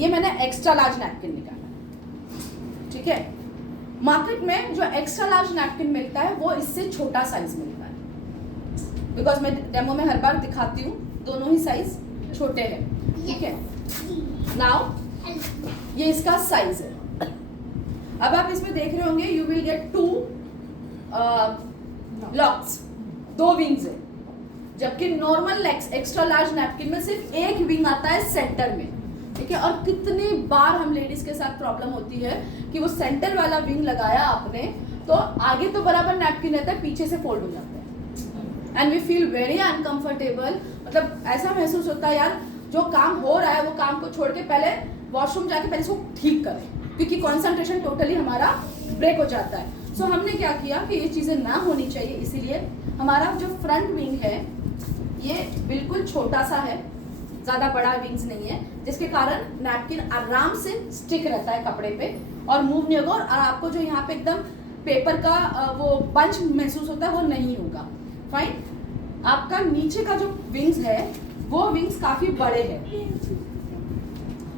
ये मैंने extra large napkin निकाला, ठीक है। मार्केट में जो एक्स्ट्रा लार्ज नैपकिन मिलता है वो इससे छोटा साइज मिलता है, बिकॉज मैं डेमो में हर बार दिखाती हूँ दोनों ही साइज छोटे हैं, ठीक है। नाउ ये इसका साइज है। अब आप इसमें देख रहे होंगे you will get 2 locks, 2 wings है, जबकि नॉर्मल एक्स्ट्रा लार्ज नैपकिन में सिर्फ एक विंग आता है सेंटर में, ठीक है। और कितनी बार हम लेडीज के साथ प्रॉब्लम होती है कि वो सेंटर वाला विंग लगाया आपने तो आगे तो बराबर नैपकिन रहता है, पीछे से फोल्ड हो जाता है and we feel very uncomfortable. मतलब ऐसा महसूस होता है यार जो काम हो रहा है वो काम को छोड़ के पहले वॉशरूम जाके पहले इसको ठीक करें, क्योंकि कॉन्सेंट्रेशन टोटली हमारा ब्रेक हो जाता है। सो हमने क्या किया कि ये चीज़ें ना होनी चाहिए, इसीलिए हमारा जो फ्रंट विंग है ये बिल्कुल छोटा सा है, ज़्यादा बड़ा विंग्स नहीं है, जिसके कारण नैपकिन आराम से स्टिक रहता है कपड़े पे और मूव नहीं होगा, और आपको जो यहाँ पे एकदम पेपर का वो बंच महसूस होता है वो नहीं होगा। फाइन। आपका नीचे का जो विंग्स है वो विंग्स काफ़ी बड़े हैं,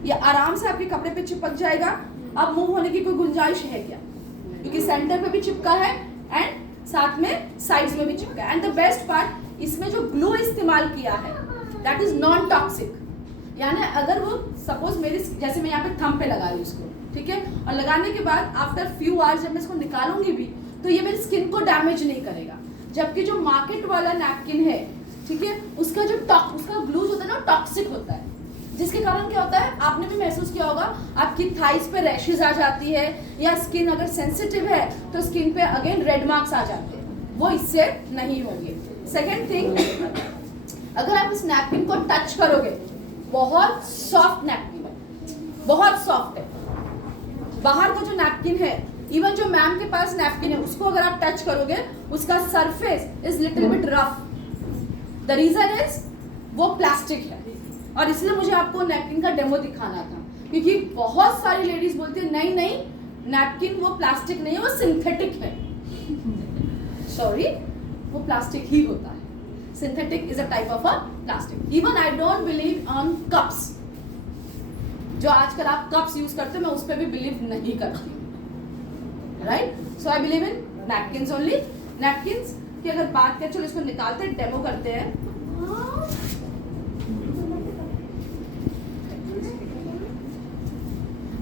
ये आराम से आपके कपड़े पे चिपक जाएगा। अब मूव होने की कोई गुंजाइश है क्या, क्योंकि सेंटर पे भी चिपका है एंड साथ में साइड्स में भी चिपका है। एंड द बेस्ट पार्ट, इसमें जो ग्लू इस्तेमाल किया है दैट इज नॉन टॉक्सिक, यानी अगर वो सपोज मेरी जैसे मैं यहाँ पे थंब पे लगा रही हूँ इसको, ठीक है, और लगाने के बाद आफ्टर फ्यू आवर्स जब मैं इसको निकालूंगी भी तो ये मेरी स्किन को डैमेज नहीं करेगा, जबकि जो मार्केट वाला नैपकिन है, ठीक है, उसका जो उसका ग्लूज होता है ना टॉक्सिक होता है, जिसके कारण क्या होता है आपने भी महसूस किया होगा, आपकी थाइस पे रैशेज आ जाती है, या स्किन अगर सेंसिटिव है तो स्किन पे अगेन रेड मार्क्स आ जाते हैं, वो इससे नहीं होंगे। सेकेंड थिंग, अगर आप इस नैपकिन को टच करोगे, बहुत सॉफ्ट नैपकिन है, बहुत सॉफ्ट है। बाहर का जो नैपकिन है, इवन जो मैम के पास नैपकिन है उसको अगर आप टच करोगे उसका surface is little bit rough, the reason is वो प्लास्टिक है, और इसलिए मुझे आपको नैपकिन का डेमो दिखाना था, क्योंकि बहुत सारी लेडीज बोलती है नहीं नहीं नैपकिन वो प्लास्टिक नहीं है, वो सिंथेटिक है। सॉरी, वो प्लास्टिक ही होता है, synthetic is a type of a plastic. Even I don't believe on cups, जो आजकल आप कप्स यूज करते हो मैं उस पर भी बिलीव नहीं करती, right. So I believe in napkins only. Napkins की अगर बात करें, चलो इसको निकालते हैं, डेमो करते हैं।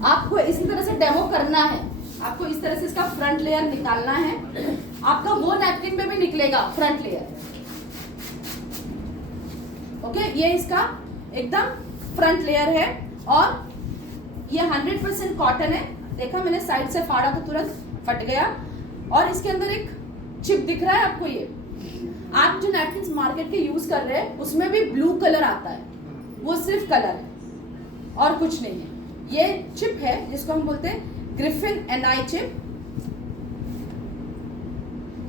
आपको इसी तरह से डेमो करना है, आपको इस तरह से इसका फ्रंट लेयर निकालना है, आपका वो नैपकिन में भी निकलेगा फ्रंट लेयर, ओके। ये इसका एकदम फ्रंट लेयर है और ये 100% कॉटन है। देखा मैंने साइड से फाड़ा तो तुरंत फट गया, और इसके अंदर एक चिप दिख रहा है आपको, ये आप जो नैपकिन मार्केट के यूज कर रहे हैं उसमें भी ब्लू कलर आता है, वो सिर्फ कलर है और कुछ नहीं है। ये चिप है जिसको हम बोलते हैं ग्रिफिन एनआई चिप।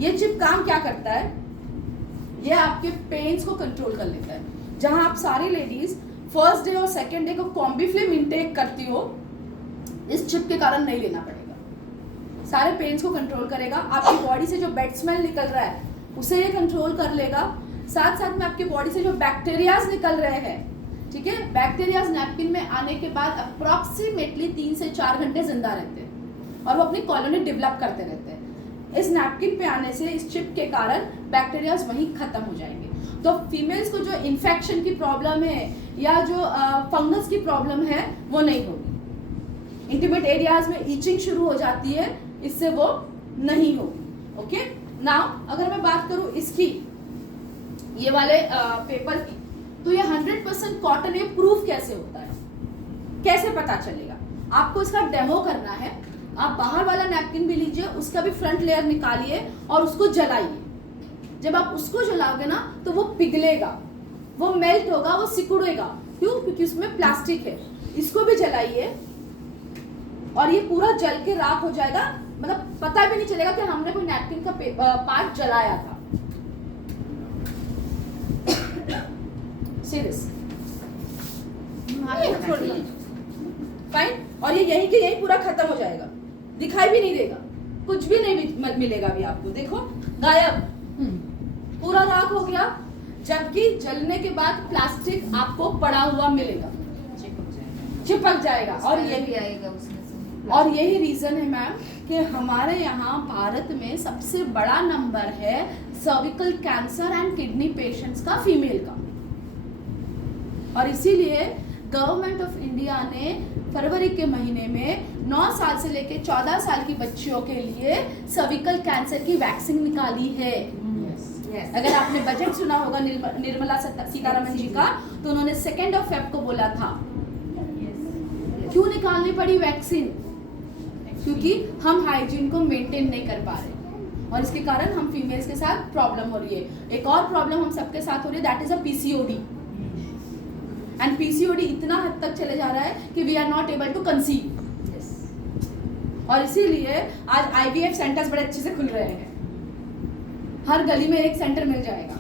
ये चिप काम क्या करता है, ये आपके पेन्स को कंट्रोल कर लेता है। जहां आप सारी लेडीज फर्स्ट डे और सेकेंड डे को कॉम्बीफ्लिम इंटेक करती हो, इस चिप के कारण नहीं लेना पड़ेगा, सारे पेन्स को कंट्रोल करेगा। आपकी बॉडी से जो बैड स्मेल निकल रहा है उसे ये कंट्रोल कर लेगा, साथ साथ में आपकी बॉडी से जो बैक्टीरियाज निकल रहे हैं, ठीक है, बैक्टीरियाज नैपकिन में आने के बाद अप्रॉक्सीमेटली 3 से 4 घंटे जिंदा रहते हैं और वो अपनी कॉलोनी डेवलप करते रहते हैं। इस नैपकिन पे आने से, इस चिप के कारण बैक्टीरियाज वहीं खत्म हो जाएंगे। तो फीमेल्स को जो इन्फेक्शन की प्रॉब्लम है या जो फंगस की प्रॉब्लम है वो नहीं होगी। इंटीमेट एरियाज में ईचिंग शुरू हो जाती है, इससे वो नहीं होगी, ओके। नाउ अगर मैं बात करूं इसकी, ये वाले पेपर की, तो ये 100% कॉटन है। प्रूफ कैसे होता है, कैसे पता चलेगा? आपको इसका डेमो करना है। आप बाहर वाला नैपकिन भी लीजिए, उसका भी फ्रंट लेयर निकालिए और उसको जलाइए। जब आप उसको जलाओगे ना तो वो पिघलेगा, वो मेल्ट होगा, वो सिकुड़ेगा। क्यों? क्योंकि उसमें प्लास्टिक है। इसको भी जलाइए और ये पूरा जल के राख हो जाएगा, मतलब पता भी नहीं चलेगा कि हमने कोई नैपकिन का पार्ट जलाया था। Serious fine. और ये यहीं के यहीं पूरा खत्म हो जाएगा, दिखाई भी नहीं देगा, कुछ भी नहीं मिलेगा भी आपको। देखो गायब, पूरा राख हो गया, जबकि जलने के बाद प्लास्टिक आपको पड़ा हुआ मिलेगा। चिपक जाएगा। और ये भी आएगा उसमें से। और यही रीजन है मैम कि हमारे यहाँ भारत में सबसे बड़ा नंबर है cervical cancer and kidney patients का फीमेल का। और इसीलिए गवर्नमेंट ऑफ इंडिया ने फरवरी के महीने में 9 साल से लेकर 14 साल की बच्चियों के लिए सर्विकल कैंसर की वैक्सीन निकाली है। अगर आपने बजट सुना होगा निर्मला सीतारमण जी का, तो उन्होंने 2 फेब को बोला था। क्यों निकालनी पड़ी वैक्सीन? क्योंकि हम हाइजीन को मेंटेन नहीं कर पा रहे और इसके कारण हम फीमेल्स के साथ प्रॉब्लम हो रही है। एक और प्रॉब्लम हम सबके साथ हो रही है, that is a PCOD. And PCOD इतना हद तक चले जा रहा है कि we are not able to conceive. और इसीलिए आज आईवीएफ सेंटर्स बड़े अच्छे से खुल रहे हैं, हर गली में एक सेंटर मिल जाएगा,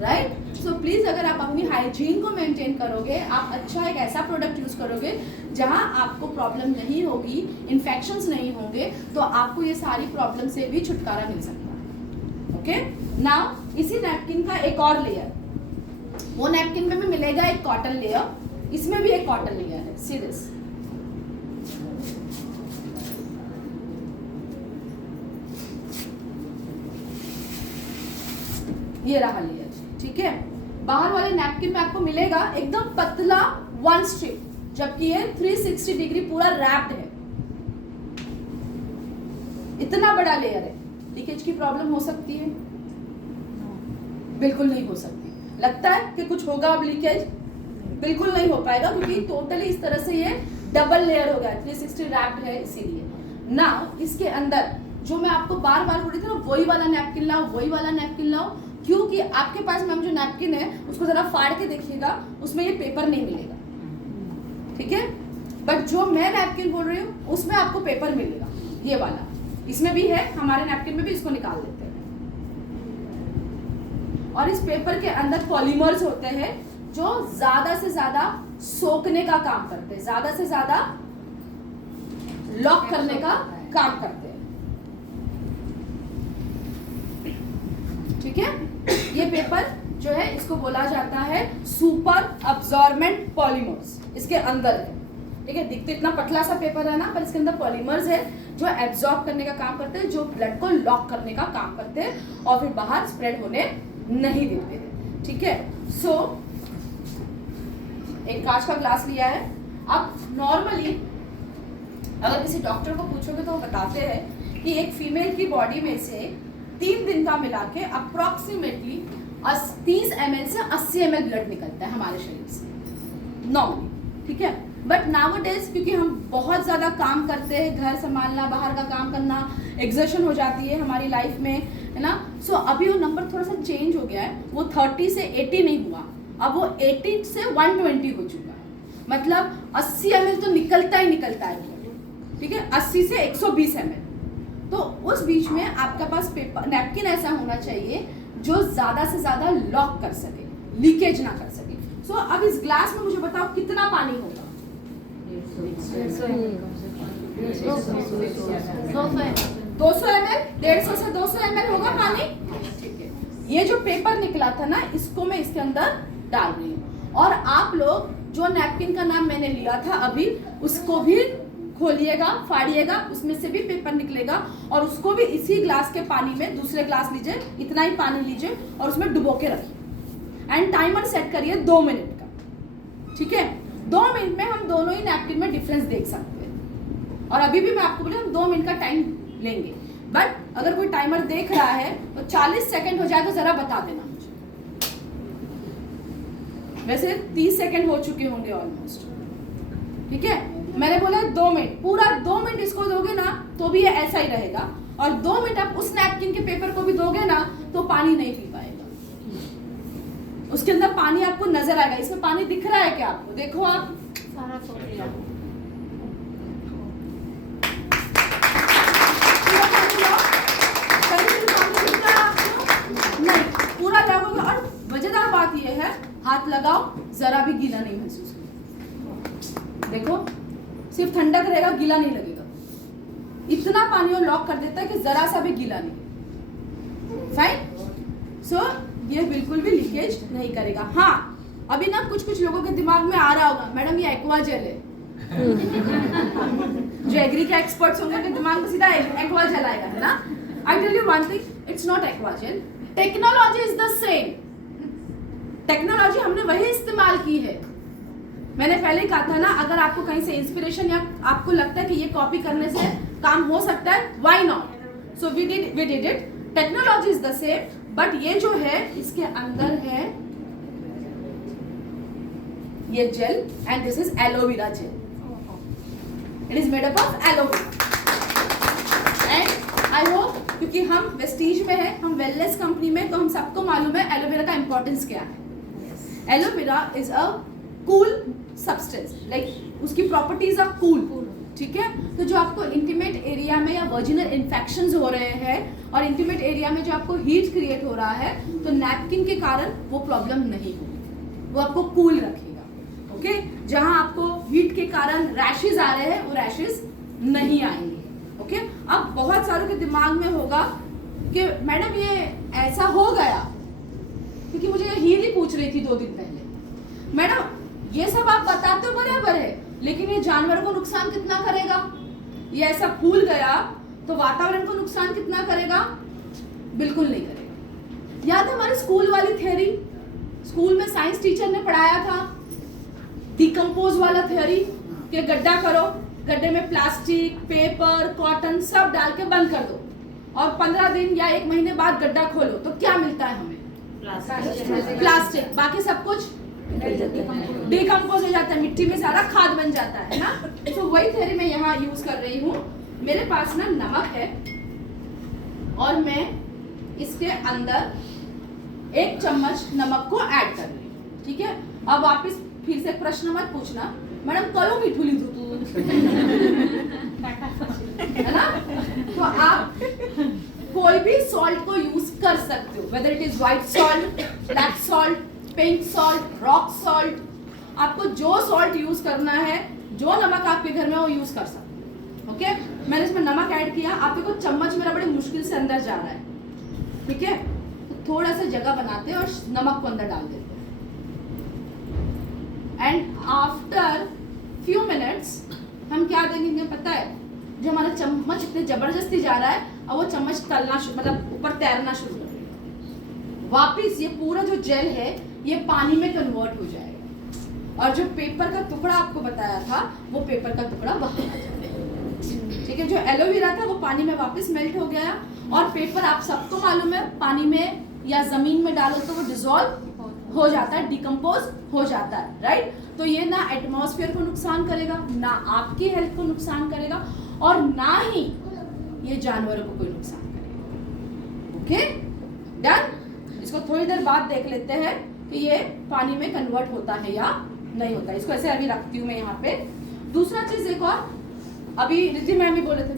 राइट? सो प्लीज अगर आप अपनी हाइजीन को मेंटेन करोगे, आप अच्छा एक ऐसा प्रोडक्ट यूज करोगे जहां आपको प्रॉब्लम नहीं होगी, इन्फेक्शंस नहीं होंगे, तो आपको ये सारी प्रॉब्लम से भी छुटकारा मिल सकता है। ओके, नाउ इसी नैपकिन का एक और लेयर, वो नैपकिन में भी मिलेगा एक कॉटन लेयर, इसमें भी एक कॉटन लेयर है। सी दिस, ये रहा लेयर, ठीक है। बाहर वाले नैपकिन में आपको मिलेगा एकदम पतला 1 स्ट्रिप, जबकि ये 360 डिग्री पूरा रैप्ड है। इतना बड़ा लेयर है, लीकेज की प्रॉब्लम हो सकती है? बिल्कुल नहीं हो सकती। लगता है कि कुछ होगा अब लीकेज, बिल्कुल नहीं हो पाएगा, क्योंकि टोटली इस तरह से ये डबल लेयर हो गया, 360 रैप्ड है इसीलिए ना। इसके अंदर जो मैं आपको बार बार बोल रही थी ना, वही वाला नैपकिन लाओ, वही वाला नैपकिन लाओ, क्योंकि आपके पास मैम जो नैपकिन है उसको जरा फाड़ के देखिएगा, उसमें ये पेपर नहीं मिलेगा, ठीक है। बट जो मैं नैपकिन बोल रही हूँ उसमें आपको पेपर मिलेगा, ये वाला इसमें भी है, हमारे नैपकिन में भी इसको निकाल देते हैं। और इस पेपर के अंदर पॉलीमर्स होते हैं जो ज्यादा से ज्यादा सोखने का काम करते हैं, ज्यादा से ज्यादा लॉक करने का काम करते हैं, ठीक है। ये पेपर जो है इसको बोला जाता है सुपर अब्जॉर्बेंट पॉलीमर्स, इसके अंदर है, ठीक है। दिखते इतना पतला सा पेपर है ना, पर इसके अंदर पॉलीमर्स है जो एब्जॉर्ब करने का काम करते हैं, जो ब्लड को लॉक करने का काम करते हैं और फिर बाहर स्प्रेड होने नहीं देते हैं, ठीक है। सो एक कांच का ग्लास लिया है। अब नॉर्मली अगर किसी डॉक्टर को पूछोगे तो वो बताते हैं कि एक फीमेल की बॉडी में से 3 दिन का मिला के अप्रोक्सीमेटली 30 ml से 80 ml ब्लड निकलता है हमारे शरीर से नॉर्मली, ठीक है। बट नाउअडेज क्योंकि हम बहुत ज़्यादा काम करते हैं, घर संभालना, बाहर का काम करना, एग्जर्शन हो जाती है हमारी लाइफ में, है ना। सो अभी वो नंबर थोड़ा सा चेंज हो गया है, वो 30 से 80 नहीं हुआ, अब वो 80 से 120 हो चुका है। मतलब 80 ml तो निकलता ही निकलता है, ठीक है, 80 से 120 ml। तो उस बीच में आपके पास पेपर नैपकिन ऐसा होना चाहिए जो ज्यादा से ज्यादा लॉक कर सके, लीकेज ना कर सके। सो अब इस ग्लास में मुझे बताओ कितना पानी होगा? 200 ml, 150 से 200 ml होगा पानी, ठीक है। ये जो पेपर निकला था ना, इसको मैं इसके अंदर डाल रही हूँ। और आप लोग जो नैपकिन का नाम मैंने लिया था अभी, उसको भी खोलिएगा, फाड़िएगा, उसमें से भी पेपर निकलेगा और उसको भी इसी ग्लास के पानी में, दूसरे ग्लास लीजिए, इतना ही पानी लीजिए और उसमें डुबो के रखिए एंड टाइमर सेट करिए 2 मिनट का, ठीक है। 2 मिनट में हम दोनों ही नैपकिन में डिफरेंस देख सकते हैं। और अभी भी मैं आपको बोला हम 2 मिनट का टाइम लेंगे, बट अगर कोई टाइमर देख रहा है तो 40 सेकेंड हो जाए तो जरा बता देना मुझे। वैसे 30 सेकेंड हो चुके होंगे ऑलमोस्ट, ठीक है। मैंने बोला 2 मिनट, पूरा 2 मिनट इसको दोगे ना तो भी ये ऐसा ही रहेगा, और 2 मिनट आप उस नैपकिन के पेपर को भी दोगे ना तो पानी नहीं पी पाएगा। उसके अंदर पानी आपको नजर आएगा, इसमें पानी दिख रहा है क्या आपको? देखो आप, सारा सोच लिया। नहीं, पूरा लगोगे। और मजेदार बात यह है, हाथ लगाओ जरा भी गीला नहीं महसूस होगा, देखो सिर्फ ठंडक रहेगा, गीला नहीं लगेगा। इतना पानी वो लॉक कर देता है कि जरा सा भी गीला नहीं। फाइन, सो ये बिल्कुल भी लीकेज नहीं करेगा। हाँ, अभी ना कुछ कुछ लोगों के दिमाग में आ रहा होगा, मैडम ये एक्वा जेल है। जो एग्री के एक्सपर्ट्स होंगे उनके दिमाग में सीधा एक्वा जेल आएगा, है ना? I tell you one thing, it's not aqua gel, technology is the same. Technology हमने वही इस्तेमाल की है। मैंने पहले ही कहा था ना, अगर आपको कहीं से इंस्पिरेशन या आपको लगता है कि ये कॉपी करने से काम हो सकता है, why not? So we did it. Technology is the same, but ये जो है इसके अंदर है ये gel and this is aloe vera gel. It is made up of aloe vera and I hope, क्योंकि हम वेस्टीज में है, हम वेलनेस कंपनी में, तो हम सबको मालूम है एलोवेरा का इंपॉर्टेंस क्या है। Aloe vera is a cool substance, like उसकी प्रॉपर्टीज आर कूल, ठीक है? तो जो आपको इंटीमेट एरिया में या वर्जिनल इन्फेक्शंस हो रहे हैं और इंटीमेट एरिया में जो आपको हीट क्रिएट हो रहा है, तो नैपकिन के कारण वो प्रॉब्लम नहीं होगी, वो आपको कूल रखेगा। ओके, जहां आपको हीट के कारण रैशेज आ रहे हैं वो रैशेज नहीं आएंगे। ओके, अब बहुत सारों के दिमाग में होगा कि मैडम ये ऐसा हो गया, क्योंकि मुझे ये हील ही पूछ रही थी 2 दिन पहले, मैडम ये सब आप बताते हो बराबर है, लेकिन ये जानवर को नुकसान कितना करेगा? ये ऐसा फूल गया तो वातावरण को नुकसान कितना करेगा? बिल्कुल नहीं करेगा। याद है हमारी स्कूल वाली थ्योरी, स्कूल में साइंस टीचर ने पढ़ाया था डिकम्पोज वाला थ्योरी, कि गड्ढा करो, गड्ढे में प्लास्टिक, पेपर, कॉटन सब डाल के बंद कर दो और 15 दिन या 1 महीने बाद गड्ढा खोलो तो क्या मिलता है हमें? प्लास्टिक। बाकी सब कुछ डिकम्पोज हो जाता है, मिट्टी में सारा खाद बन जाता है ना। तो वही थ्योरी मैं यहाँ यूज कर रही हूँ। मेरे पास ना नमक है और मैं इसके अंदर 1 चम्मच नमक को ऐड कर रही हूँ, ठीक है? अब वापिस फिर से प्रश्न मत पूछना, मैडम कयो मीठू लीधु तू, है ना? तो आप कोई भी सॉल्ट को यूज कर सकते हो, whether it is white salt, black salt, pink salt, rock salt. आपको जो सॉल्ट यूज करना है, जो नमक आपके घर में वो यूज कर सकते हो। ओके, मैंने इसमें नमक ऐड किया। आप देखो चम्मच मेरा बड़ी मुश्किल से अंदर जा रहा है, ठीक है? तो थोड़ा सा जगह बनाते हैं और नमक को अंदर डाल देते हैं एंड आफ्टर फ्यू मिनट्स हम क्या देखेंगे पता है? जो हमारा चम्मच इतने जबरदस्ती जा रहा है, अब वो चम्मच तलना मतलब ऊपर तैरना शुरू कर देगा। वापिस ये पूरा जो जेल है ये पानी में कन्वर्ट हो जाएगा और जो पेपर का टुकड़ा आपको बताया था वो पेपर का टुकड़ा बाहर आ जाएगा, ठीक है? जो एलोवेरा था वो पानी में वापस मेल्ट हो गया और पेपर आप सबको मालूम है पानी में या जमीन में डालो तो वो डिसॉल्व हो जाता है, डिकम्पोज हो जाता है, राइट? तो ये ना एटमॉस्फेयर को नुकसान करेगा, ना आपकी हेल्थ को नुकसान करेगा और ना ही ये जानवरों को कोई नुकसान करेगा। Okay, done? इसको थोड़ी देर बाद देख लेते हैं कि ये पानी में कन्वर्ट होता है या नहीं होता है। इसको ऐसे अभी रखती हूँ मैं यहाँ पे। दूसरा चीज एक और, अभी रिद्धि मैम भी बोले थे